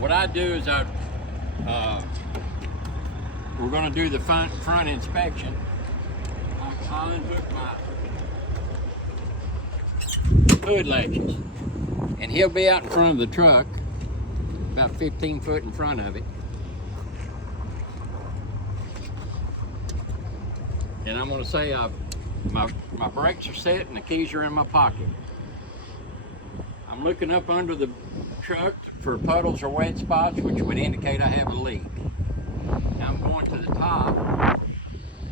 what I do is we're going to do the front inspection. I'll unhook my hood latches, and he'll be out in front of the truck, about 15 foot in front of it. And I'm going to say my brakes are set and the keys are in my pocket. I'm looking up under the truck for puddles or wet spots, which would indicate I have a leak. Now I'm going to the top.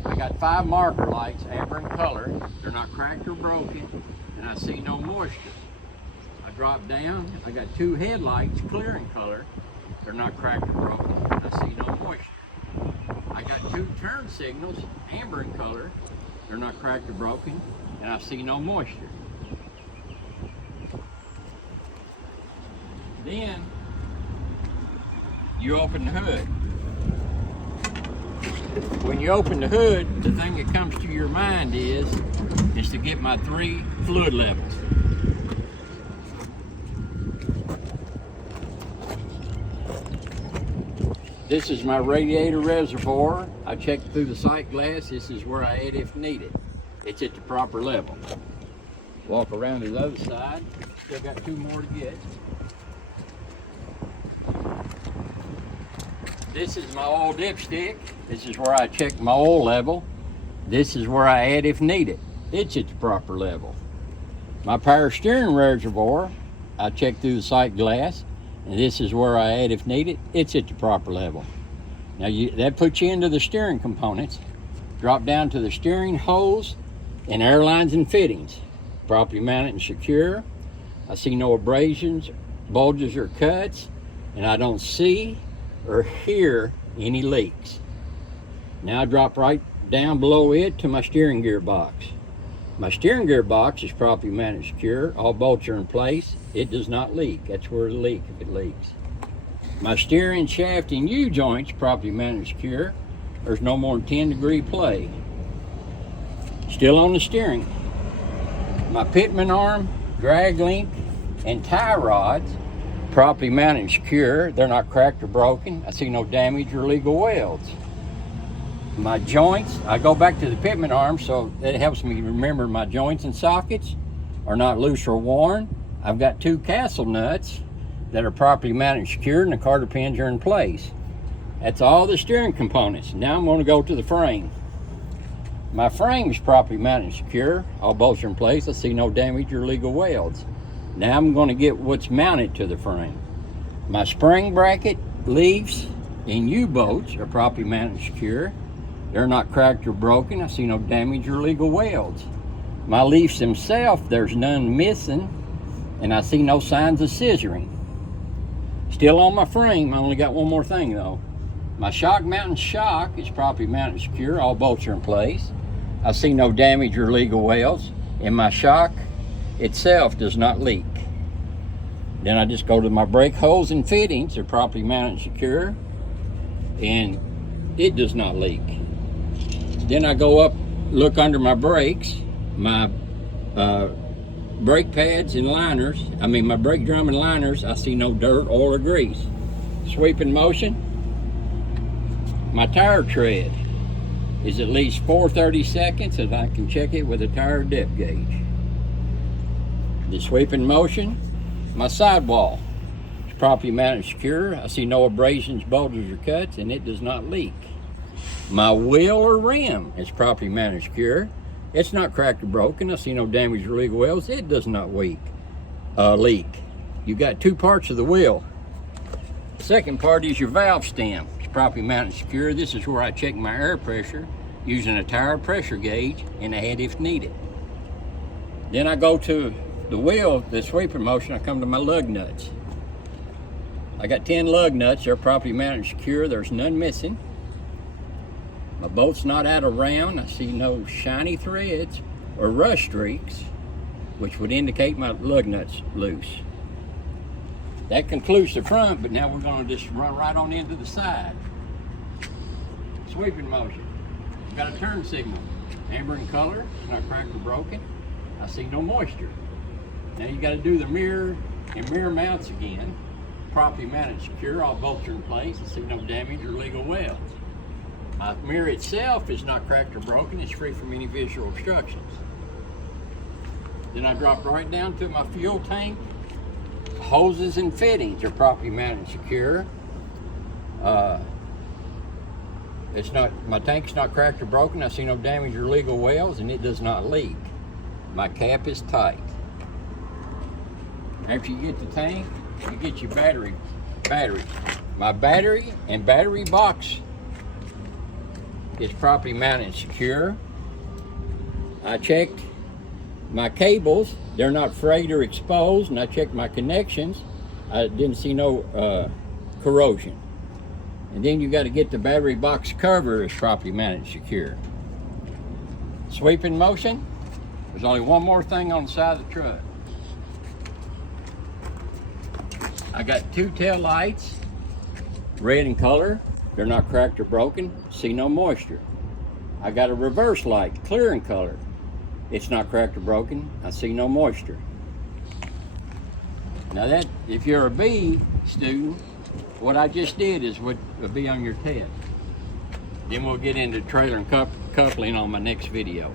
I got 5 marker lights, amber in color. They're not cracked or broken, and I see no moisture. I drop down. I got 2 headlights, clear in color. They're not cracked or broken. I see no moisture. I got 2 turn signals, amber in color. They're not cracked or broken, and I see no moisture. Then you open the hood. When you open the hood, the thing that comes to your mind is to get my 3 fluid levels. This is my radiator reservoir. I checked through the sight glass. This is where I add if needed. It's at the proper level. Walk around to the other side. Still got 2 more to get. This is my oil dipstick. This is where I check my oil level. This is where I add if needed. It's at the proper level. My power steering reservoir, I check through the sight glass, and this is where I add if needed. It's at the proper level. Now that puts you into the steering components. Drop down to the steering hose and air lines and fittings. Properly mounted and secure. I see no abrasions, bulges, or cuts, and I don't see or hear any leaks. Now I drop right down below it to my steering gear box. My steering gear box is properly mounted and secure. All bolts are in place. It does not leak. That's where it leaks if it leaks. My steering shaft and U-joints properly mounted and secure. There's no more than 10-degree play. Still on the steering. My pitman arm, drag link, and tie rods properly mounted and secure. They're not cracked or broken. I see no damage or illegal welds. My joints, I go back to the pitman arm, so that helps me remember my joints and sockets are not loose or worn. I've got 2 castle nuts that are properly mounted and secured, and the carter pins are in place. That's all the steering components. Now I'm going to go to the frame. My frame is properly mounted and secure. All bolts are in place. I see no damage or illegal welds. Now I'm going to get what's mounted to the frame. My spring bracket, leaves, and U-bolts are properly mounted and secure. They're not cracked or broken. I see no damage or illegal welds. My leaves themselves, there's none missing, and I see no signs of scissoring. Still on my frame, I only got one more thing though. My shock mounting shock is properly mounted and secure. All bolts are in place. I see no damage or illegal welds, and my shock itself does not leak. Then I just go to my brake hose and fittings. They're properly mounted and secure, and it does not leak. Then I go up, look under my brakes, my brake pads and liners, my brake drum and liners, I see no dirt, oil, or grease. Sweeping motion, my tire tread is at least 4/32, and I can check it with a tire depth gauge. The sweeping motion, my sidewall is properly mounted and secure. I see no abrasions, bulges, or cuts, and it does not leak. My wheel or rim is properly mounted and secure. It's not cracked or broken. I see no damage or illegal welds. It does not leak. You got 2 parts of the wheel. The second part is your valve stem. It's properly mounted and secure. This is where I check my air pressure using a tire pressure gauge and a head if needed. Then I go to the wheel, the sweeper motion. I come to my lug nuts. I got 10 lug nuts. They're properly mounted and secure. There's none missing. My bolt's not out of round. I see no shiny threads or rust streaks, which would indicate my lug nut's loose. That concludes the front, but now we're going to just run right on into the side. Sweeping motion. I've got a turn signal. Amber in color. It's not cracked or broken. I see no moisture. Now you got to do the mirror and mirror mounts again. properly mounted secure, all bolts are in place, I see no damage or legal welds. My mirror itself is not cracked or broken, it's free from any visual obstructions. Then I drop right down to my fuel tank. Hoses and fittings are properly mounted and secure. My tank's not cracked or broken, I see no damage or legal welds, and it does not leak. My cap is tight. After you get the tank, you get your battery. My battery and battery box is properly mounted and secure. I checked my cables, they're not frayed or exposed, and I checked my connections. I didn't see no corrosion. And then you got to get the battery box cover is properly mounted and secure. Sweeping motion, there's only one more thing on the side of the truck. I got two tail lights, red in color. They're not cracked or broken, see no moisture. I got a reverse light, clear in color. It's not cracked or broken, I see no moisture. Now that, if you're a B student, what I just did is what would be on your test. Then we'll get into trailer and coupling on my next video.